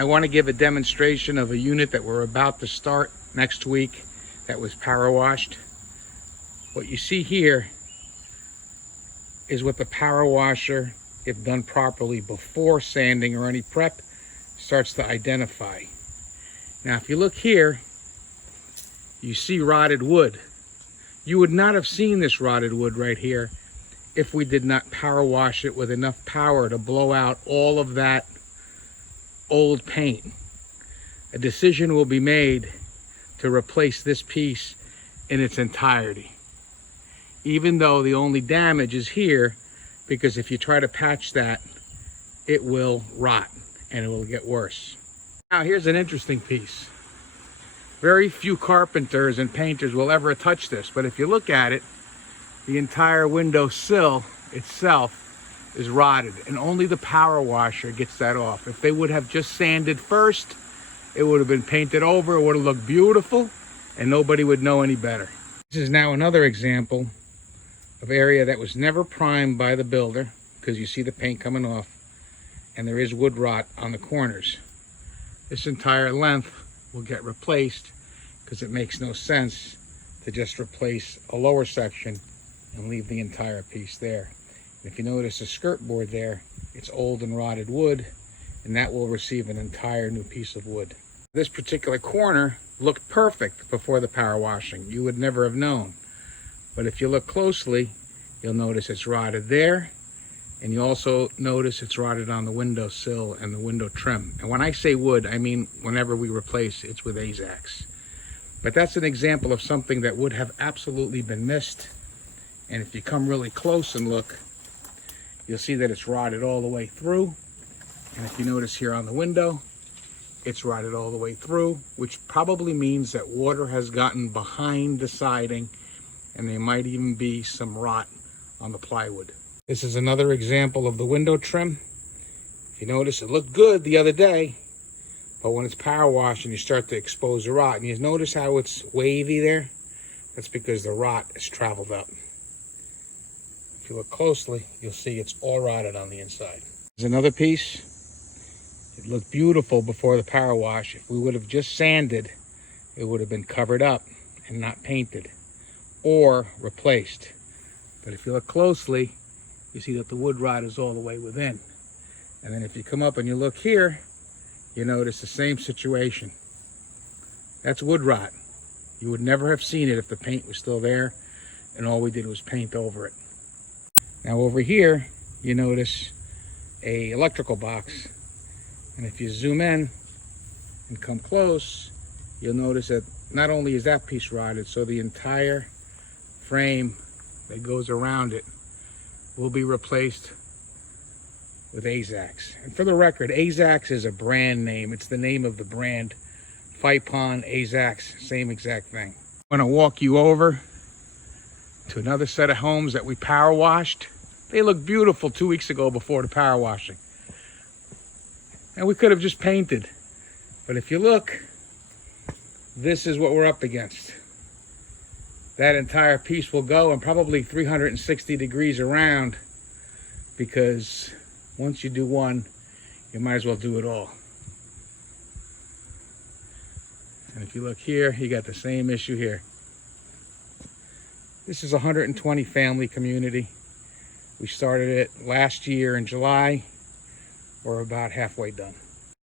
I want to give a demonstration of a unit that we're about to start next week that was power washed. What you see here is what the power washer, if done properly before sanding or any prep, starts to identify. Now if you look here, you see rotted wood. You would not have seen this rotted wood right here if we did not power wash it with enough power to blow out all of that old paint. A decision will be made to replace this piece in its entirety, even though the only damage is here, because if you try to patch that, it will rot and it will get worse. Now here's an interesting piece. Very few carpenters and painters will ever touch this, but if you look at it, the entire window sill itself is rotted, and only the power washer gets that off. If they would have just sanded first, it would have been painted over, it would have looked beautiful, and nobody would know any better. This is now another example of area that was never primed by the builder, because you see the paint coming off, and there is wood rot on the corners. This entire length will get replaced, because it makes no sense to just replace a lower section and leave the entire piece there. If you notice the skirt board there, it's old and rotted wood, and that will receive an entire new piece of wood. This particular corner looked perfect before the power washing. You would never have known. But if you look closely, you'll notice it's rotted there, and you also notice it's rotted on the window sill and the window trim. And when I say wood, I mean whenever we replace, it's with AZEK. But that's an example of something that would have absolutely been missed. And if you come really close and look, you'll see that it's rotted all the way through. And if you notice here on the window, it's rotted all the way through, which probably means that water has gotten behind the siding, and there might even be some rot on the plywood. This is another example of the window trim. If you notice, it looked good the other day, but when it's power washed and you start to expose the rot, and you notice how it's wavy there, that's because the rot has traveled up. If you look closely, you'll see it's all rotted on the inside. There's another piece. It looked beautiful before the power wash. If we would have just sanded, it would have been covered up and not painted or replaced. But if you look closely, you see that the wood rot is all the way within. And then if you come up and you look here, you notice the same situation. That's wood rot. You would never have seen it if the paint was still there and all we did was paint over it. Now over here, you notice a electrical box. And if you zoom in and come close, you'll notice that not only is that piece rotted, so the entire frame that goes around it will be replaced with AZEK. And for the record, AZEK is a brand name. It's the name of the brand. Fypon, AZEK, same exact thing. I'm gonna walk you over to another set of homes that we power washed. They looked beautiful 2 weeks ago before the power washing. And we could have just painted. But if you look, this is what we're up against. That entire piece will go, and probably 360 degrees around, because once you do one, you might as well do it all. And if you look here, you got the same issue here. This is a 120 family community. We started it last year in July. We're about halfway done.